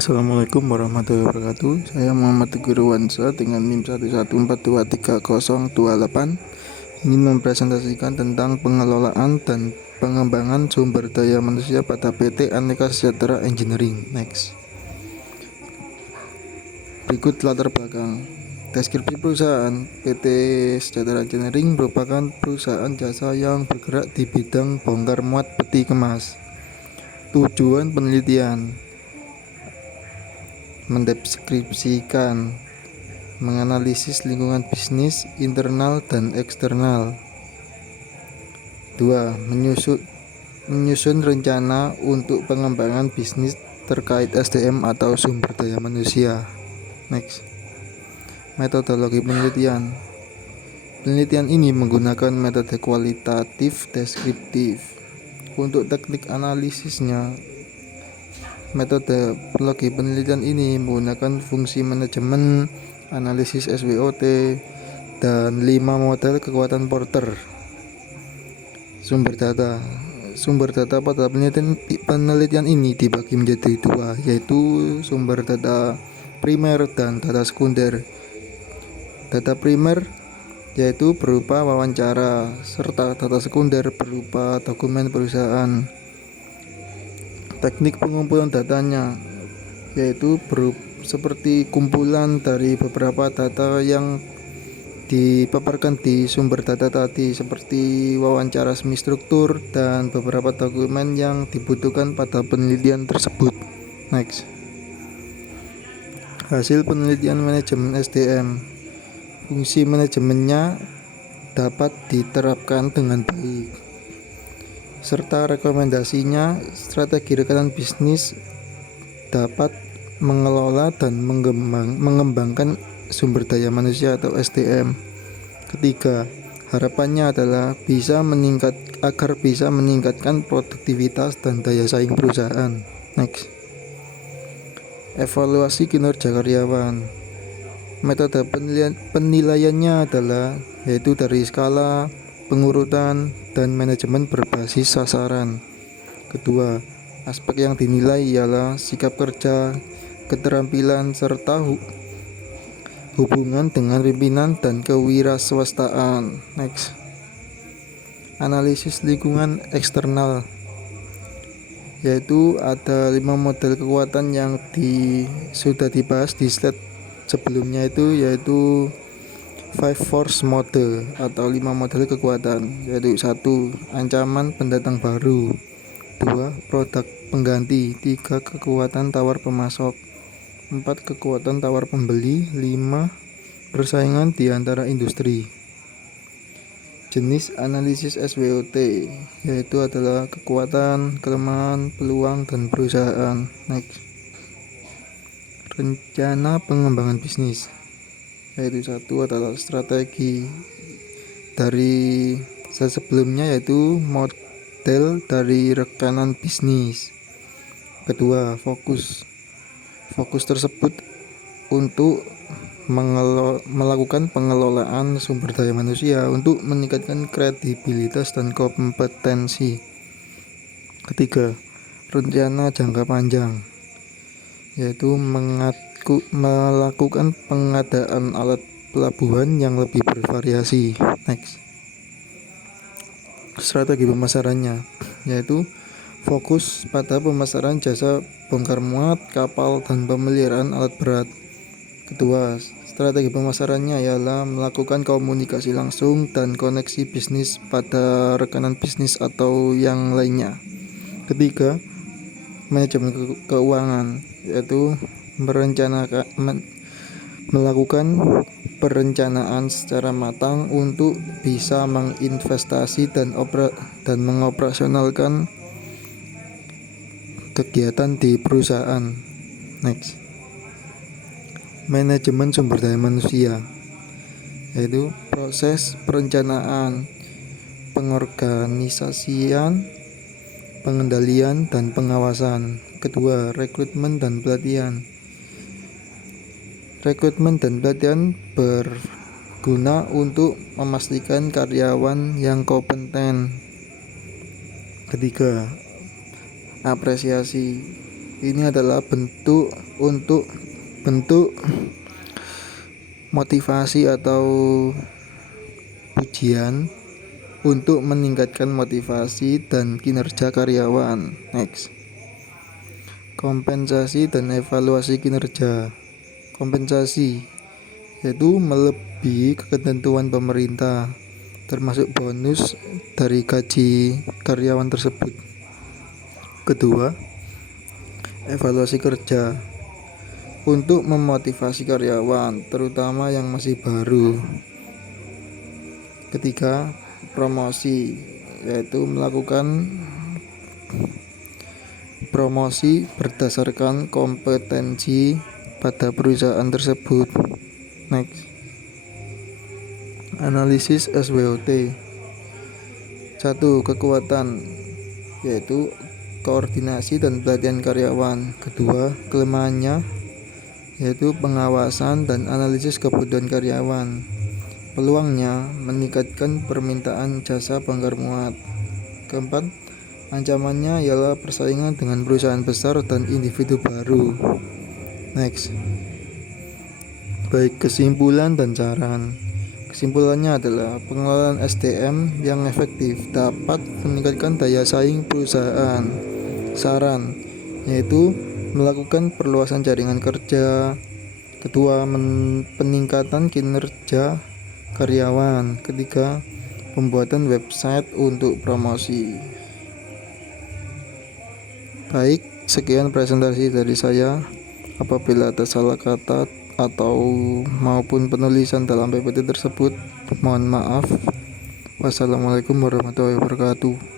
Assalamualaikum warahmatullahi wabarakatuh. Saya Muhammad Teguh Irwansyah dengan NIM 114233028 ingin mempresentasikan tentang pengelolaan dan pengembangan sumber daya manusia pada PT Aneka Sejahtera Engineering. Next. Berikut latar belakang. Deskripsi perusahaan. PT Sejahtera Engineering merupakan perusahaan jasa yang bergerak di bidang bongkar muat peti kemas. Tujuan penelitian: mendeskripsikan, menganalisis lingkungan bisnis internal dan eksternal. 2. Menyusun rencana untuk pengembangan bisnis terkait SDM atau sumber daya manusia. Next. Metodologi penelitian. Penelitian ini menggunakan metode kualitatif deskriptif. Untuk teknik analisisnya, metodologi penelitian ini menggunakan fungsi manajemen, analisis SWOT, dan 5 model kekuatan Porter. Sumber data pada penelitian ini dibagi menjadi 2, yaitu sumber data primer dan data sekunder. Data primer yaitu berupa wawancara, serta data sekunder berupa dokumen perusahaan. Teknik pengumpulan datanya yaitu seperti kumpulan dari beberapa data yang dipaparkan di sumber data tadi, seperti wawancara semi struktur dan beberapa dokumen yang dibutuhkan pada penelitian tersebut. Next. Hasil penelitian manajemen SDM. Fungsi manajemennya dapat diterapkan dengan baik, serta rekomendasinya strategi rekanan bisnis dapat mengelola dan mengembangkan sumber daya manusia atau SDM. Ketiga, harapannya adalah agar bisa meningkatkan produktivitas dan daya saing perusahaan. Next. Evaluasi kinerja karyawan. Metode penilaiannya adalah yaitu dari skala, pengurutan, dan manajemen berbasis sasaran. Kedua, aspek yang dinilai ialah sikap kerja, keterampilan, serta hubungan dengan pimpinan dan kewirausahaan. Next. Analisis lingkungan eksternal, yaitu ada 5 model kekuatan yang sudah dibahas di slide sebelumnya, yaitu 5 force model atau 5 model kekuatan, yaitu 1. Ancaman pendatang baru, 2. Produk pengganti, 3. Kekuatan tawar pemasok, 4. Kekuatan tawar pembeli, 5. Persaingan di antara industri. Jenis analisis SWOT yaitu adalah kekuatan, kelemahan, peluang, dan perusahaan. Next. Rencana pengembangan bisnis, yaitu 1 adalah strategi dari sebelumnya, yaitu model dari rekanan bisnis. Kedua, fokus tersebut untuk melakukan pengelolaan sumber daya manusia untuk meningkatkan kredibilitas dan kompetensi. Ketiga, rencana jangka panjang, yaitu melakukan pengadaan alat pelabuhan yang lebih bervariasi. Next. Strategi pemasarannya, yaitu fokus pada pemasaran jasa bongkar muat kapal dan pemeliharaan alat berat. Kedua, strategi pemasarannya ialah melakukan komunikasi langsung dan koneksi bisnis pada rekanan bisnis atau yang lainnya. Ketiga, manajemen keuangan, yaitu melakukan perencanaan secara matang untuk bisa menginvestasi dan mengoperasionalkan kegiatan di perusahaan. Next. Manajemen sumber daya manusia, yaitu proses perencanaan, pengorganisasian, pengendalian, dan pengawasan. Kedua, rekrutmen dan pelatihan. Rekrutmen dan pelatihan berguna untuk memastikan karyawan yang kompeten. Ketiga, apresiasi, Ini adalah bentuk motivasi atau pujian untuk meningkatkan motivasi dan kinerja karyawan. Next. Kompensasi dan evaluasi kinerja. Kompensasi yaitu melebihi ketentuan pemerintah, termasuk bonus dari gaji karyawan tersebut. Kedua, evaluasi kerja untuk memotivasi karyawan, terutama yang masih baru. Ketiga, promosi yaitu melakukan promosi berdasarkan kompetensi pada perusahaan tersebut. Next. Analisis SWOT. 1. Kekuatan yaitu koordinasi dan pelatihan karyawan. Kedua, kelemahannya yaitu pengawasan dan analisis kebutuhan karyawan. Peluangnya meningkatkan permintaan jasa bongkar muat. Keempat, ancamannya ialah persaingan dengan perusahaan besar dan individu baru. Next. Baik kesimpulan dan saran. Kesimpulannya adalah pengelolaan SDM yang efektif dapat meningkatkan daya saing perusahaan. Saran yaitu melakukan perluasan jaringan kerja. Kedua, peningkatan kinerja karyawan. Ketiga, pembuatan website untuk promosi. Baik, sekian presentasi dari saya. Apabila ada salah kata atau maupun penulisan dalam PPT tersebut, mohon maaf. Wassalamualaikum warahmatullahi wabarakatuh.